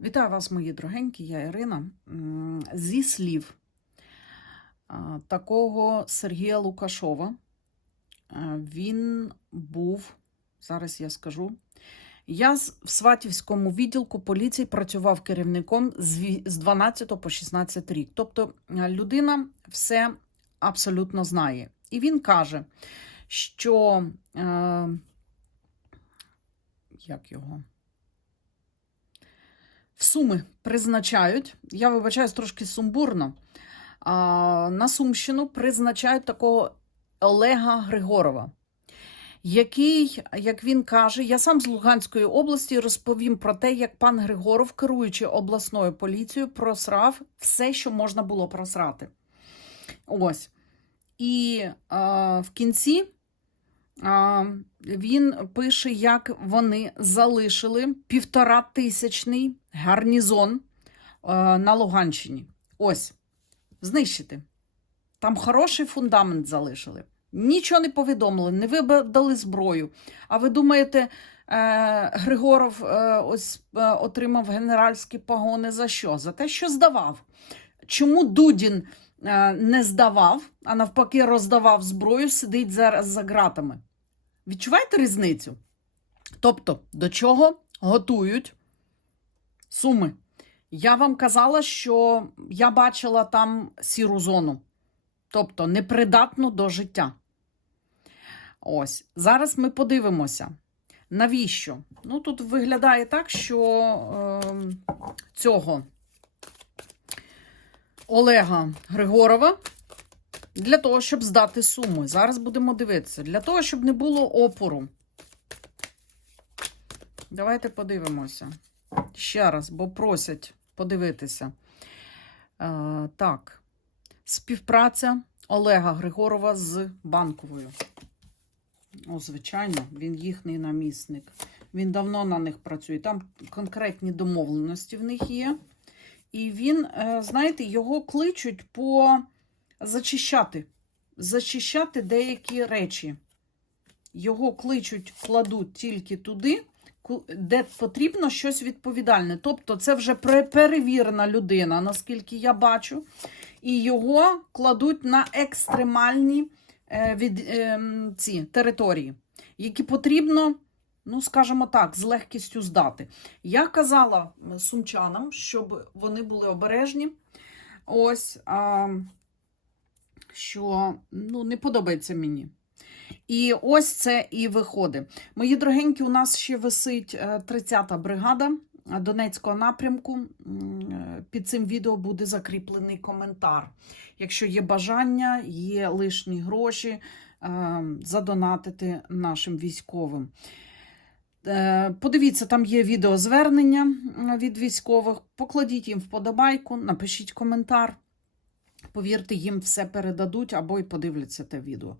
Вітаю вас, мої дорогенькі, я Ірина. Зі слів такого Сергія Лукашова, він був, зараз я скажу, я в Сватівському відділку поліції працював керівником з 12 по 16 рік. Тобто людина все абсолютно знає. І він каже, що як його? В Суми призначають, я вибачаюсь трошки сумбурно. На Сумщину призначають такого Олега Григорова, який, як він каже, я сам з Луганської області розповім про те, як пан Григоров, керуючи обласною поліцією, просрав все, що можна було просрати. Ось. І а, в кінці а, він пише, як вони залишили півтора гарнізон на Луганщині. Ось, знищити. Там хороший фундамент залишили. Нічого не повідомили, не видали зброю. А ви думаєте, е, Григоров е, ось е, отримав генеральські погони за що? За те, що здавав. Чому Дудін е, не здавав, а навпаки, роздавав зброю, сидить зараз за ґратами? Відчуваєте різницю? Тобто, до чого готують суми? Я вам казала, що я бачила там сіру зону, тобто непридатну до життя. Ось, зараз ми подивимося. Навіщо? Ну, тут виглядає так, що е, цього Олега Григорова для того, щоб здати суми. Зараз будемо дивитися. Для того, щоб не було опору. Давайте подивимося. Ще раз, бо просять подивитися. Е, так. Співпраця Олега Григорова з банковою. О, звичайно, він їхній намісник. Він давно на них працює. Там конкретні домовленості в них є. І він, е, знаєте, його кличуть по зачищати. Зачищати деякі речі. Його кличуть, кладуть тільки туди, де потрібно щось відповідальне. Тобто, це вже перевірена людина, наскільки я бачу. І його кладуть на екстремальні е, від, ем, ці території, які потрібно, ну, скажімо так, з легкістю здати. Я казала е, сумчанам, щоб вони були обережні. Ось, а, що ну, не подобається мені. І ось це і виходить. Мої дорогенькі, у нас ще висить е, 30-та бригада е, Донецького напрямку. Е, Під цим відео буде закріплений коментар. Якщо є бажання, є лишні гроші, е, задонатити нашим військовим. Е, Подивіться, там є відеозвернення від військових. Покладіть їм вподобайку, напишіть коментар. Повірте, їм все передадуть або й подивляться те відео.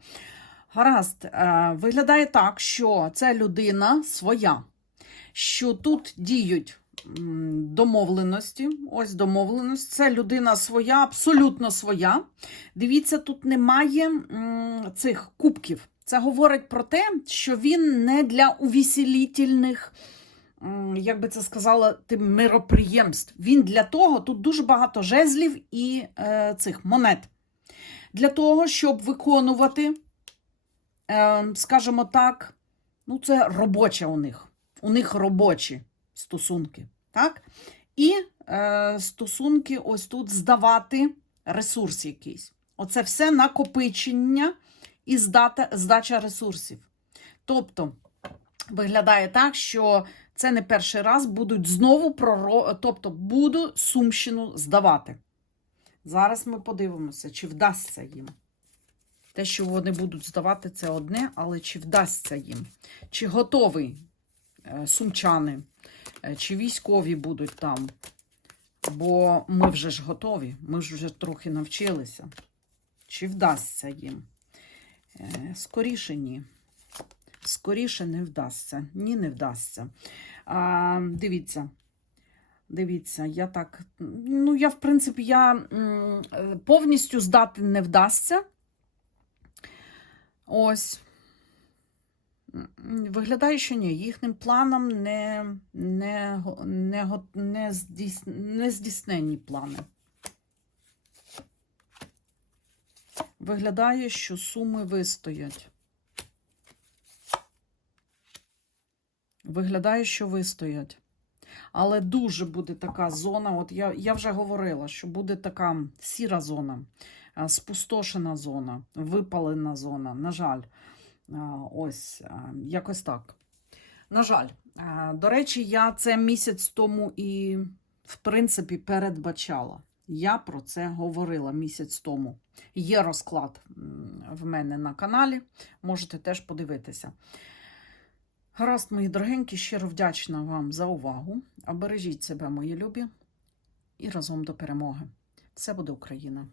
Гаразд, е, виглядає так, що це людина своя, що тут діють домовленості. Ось домовленість. Це людина своя, абсолютно своя. Дивіться, тут немає цих кубків. Це говорить про те, що він не для увеселітельних, м, як би це сказала, тим мироприємств. Він для того, тут дуже багато жезлів і е, цих монет. Для того, щоб виконувати, скажімо так, ну, це робоче у них. У них робочі стосунки. Так? І е, стосунки ось тут здавати ресурс якийсь. Оце все накопичення і здата, здача ресурсів. Тобто, виглядає так, що це не перший раз будуть знову проро... тобто буду Сумщину здавати. Зараз ми подивимося, чи вдасться їм. Те, що вони будуть здавати, це одне, але чи вдасться їм? Чи готові е, сумчани, е, чи військові будуть там? Бо ми вже ж готові, ми ж вже трохи навчилися. Чи вдасться їм? Е, Скоріше ні. Скоріше не вдасться. Ні, не вдасться. А, дивіться. Дивіться, я так. Ну, я, в принципі, я повністю здати не вдасться. Ось. Виглядає, що ні, їхнім планам не, не, не, не, здійс, не здійсненні плани. Виглядає, що суми вистоять. Виглядає, що вистоять. Але дуже буде така зона. От я, я вже говорила, що буде така сіра зона, спустошена зона, випалена зона. На жаль, ось якось так. На жаль, до речі, я це місяць тому і, в принципі, передбачала. Я про це говорила місяць тому. Є розклад в мене на каналі, можете теж подивитися. Гаразд, мої дорогенькі, щиро вдячна вам за увагу. Бережіть себе, мої любі, і разом до перемоги. Все буде Україна!